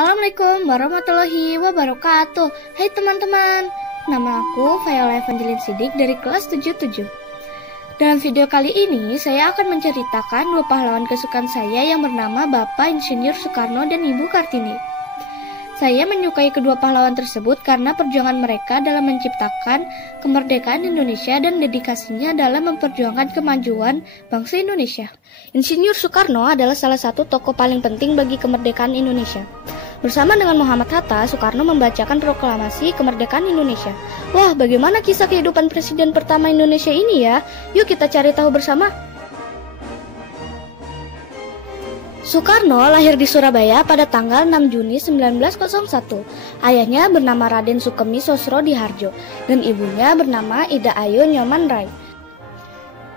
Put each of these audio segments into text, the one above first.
Assalamualaikum warahmatullahi wabarakatuh. Hai teman-teman, nama aku Viola Evangeline Sidik dari kelas 77. Dalam video kali ini, saya akan menceritakan dua pahlawan kesukaan saya yang bernama Bapak Insinyur Soekarno dan Ibu Kartini. Saya menyukai kedua pahlawan tersebut karena perjuangan mereka dalam menciptakan kemerdekaan Indonesia dan dedikasinya dalam memperjuangkan kemajuan bangsa Indonesia. Insinyur Soekarno adalah salah satu tokoh paling penting bagi kemerdekaan Indonesia. Bersama dengan Muhammad Hatta, Soekarno membacakan proklamasi kemerdekaan Indonesia. Wah, bagaimana kisah kehidupan presiden pertama Indonesia ini ya? Yuk kita cari tahu bersama. Soekarno lahir di Surabaya pada tanggal 6 Juni 1901. Ayahnya bernama Raden Sukemi Sosro-Diharjo dan ibunya bernama Ida Ayu Nyoman Rai.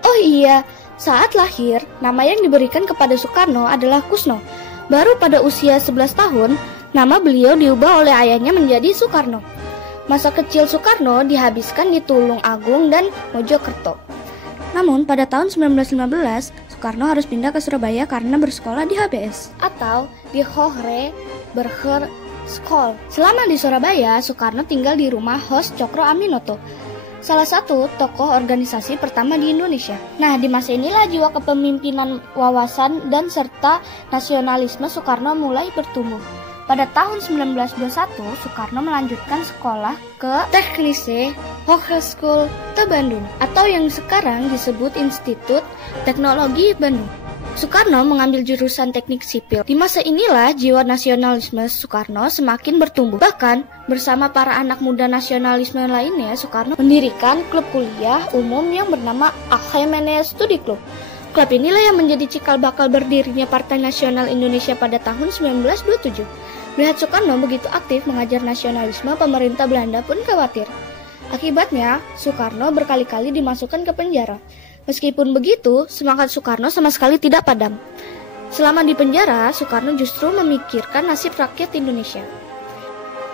Oh iya, saat lahir, nama yang diberikan kepada Soekarno adalah Kusno. Baru pada usia 11 tahun, nama beliau diubah oleh ayahnya menjadi Soekarno. Masa kecil Soekarno dihabiskan di Tulung Agung dan Mojokerto. Namun pada tahun 1915, Soekarno harus pindah ke Surabaya karena bersekolah di HBS atau di Hoge Berger School. Selama di Surabaya, Soekarno tinggal di rumah host Cokro Aminoto, salah satu tokoh organisasi pertama di Indonesia. Nah, di masa inilah jiwa kepemimpinan, wawasan, dan serta nasionalisme Soekarno mulai bertumbuh. Pada tahun 1921, Soekarno melanjutkan sekolah ke Teknise Hogeschool ke Bandung, atau yang sekarang disebut Institut Teknologi Bandung. Soekarno mengambil jurusan teknik sipil. Di masa inilah jiwa nasionalisme Soekarno semakin bertumbuh. Bahkan, bersama para anak muda nasionalisme lainnya, Soekarno mendirikan klub kuliah umum yang bernama Akhemene Studi Club. Klub inilah yang menjadi cikal bakal berdirinya Partai Nasional Indonesia pada tahun 1927. Melihat Soekarno begitu aktif mengajar nasionalisme, pemerintah Belanda pun khawatir. Akibatnya, Soekarno berkali-kali dimasukkan ke penjara. Meskipun begitu, semangat Soekarno sama sekali tidak padam. Selama di penjara, Soekarno justru memikirkan nasib rakyat Indonesia.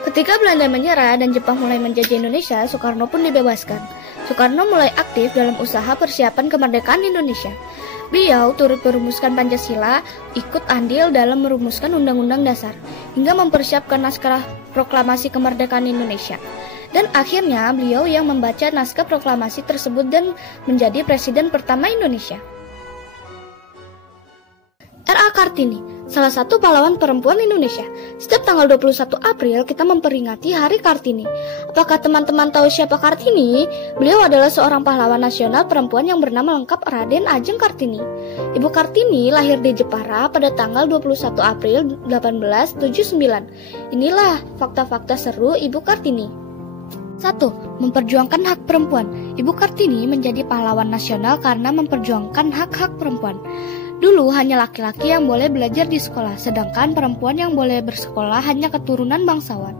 Ketika Belanda menyerah dan Jepang mulai menjajah Indonesia, Soekarno pun dibebaskan. Soekarno mulai aktif dalam usaha persiapan kemerdekaan Indonesia. Beliau turut merumuskan Pancasila, ikut andil dalam merumuskan Undang-Undang Dasar, hingga mempersiapkan naskah proklamasi kemerdekaan Indonesia. Dan akhirnya beliau yang membaca naskah proklamasi tersebut dan menjadi presiden pertama Indonesia. R.A. Kartini, salah satu pahlawan perempuan Indonesia. Setiap tanggal 21 April kita memperingati Hari Kartini. Apakah teman-teman tahu siapa Kartini? Beliau adalah seorang pahlawan nasional perempuan yang bernama lengkap Raden Ajeng Kartini. Ibu Kartini lahir di Jepara pada tanggal 21 April 1879. Inilah fakta-fakta seru Ibu Kartini. 1. Memperjuangkan hak perempuan. Ibu Kartini menjadi pahlawan nasional karena memperjuangkan hak-hak perempuan. Dulu hanya laki-laki yang boleh belajar di sekolah, sedangkan perempuan yang boleh bersekolah hanya keturunan bangsawan.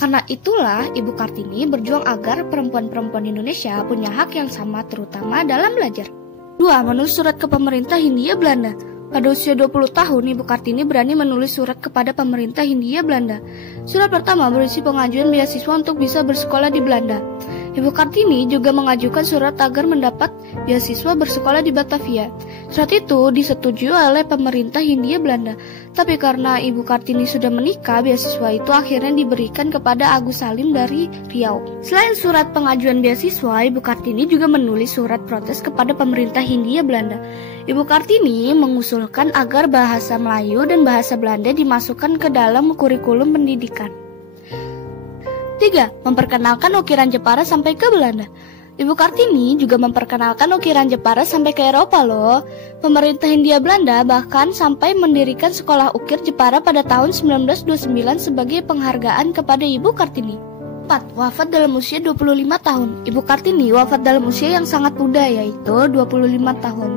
Karena itulah Ibu Kartini berjuang agar perempuan-perempuan Indonesia punya hak yang sama terutama dalam belajar. 2. Menulis surat ke pemerintah Hindia Belanda. Pada usia 20 tahun, Ibu Kartini berani menulis surat kepada pemerintah Hindia Belanda. Surat pertama berisi pengajuan beasiswa untuk bisa bersekolah di Belanda. Ibu Kartini juga mengajukan surat agar mendapat beasiswa bersekolah di Batavia. Surat itu disetujui oleh pemerintah Hindia Belanda. Tapi karena Ibu Kartini sudah menikah, beasiswa itu akhirnya diberikan kepada Agus Salim dari Riau. Selain surat pengajuan beasiswa, Ibu Kartini juga menulis surat protes kepada pemerintah Hindia Belanda. Ibu Kartini mengusulkan agar bahasa Melayu dan bahasa Belanda dimasukkan ke dalam kurikulum pendidikan. 3. Memperkenalkan ukiran Jepara sampai ke Belanda. Ibu Kartini juga memperkenalkan ukiran Jepara sampai ke Eropa loh. Pemerintah Hindia Belanda bahkan sampai mendirikan sekolah ukir Jepara pada tahun 1929 sebagai penghargaan kepada Ibu Kartini. 4. Wafat dalam usia 25 tahun. Ibu Kartini wafat dalam usia yang sangat muda, yaitu 25 tahun.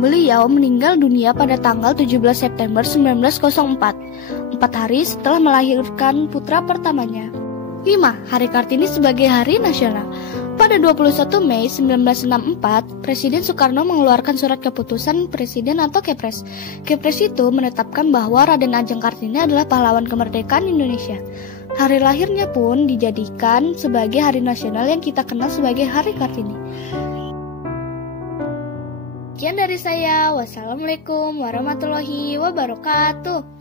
Beliau meninggal dunia pada tanggal 17 September 1904, 4 hari setelah melahirkan putra pertamanya. 5. Hari Kartini sebagai Hari Nasional. Pada 21 Mei 1964, Presiden Soekarno mengeluarkan surat keputusan Presiden atau Kepres. Kepres itu menetapkan bahwa Raden Ajeng Kartini adalah pahlawan kemerdekaan Indonesia. Hari lahirnya pun dijadikan sebagai hari nasional yang kita kenal sebagai Hari Kartini. Sekian dari saya. Wassalamualaikum warahmatullahi wabarakatuh.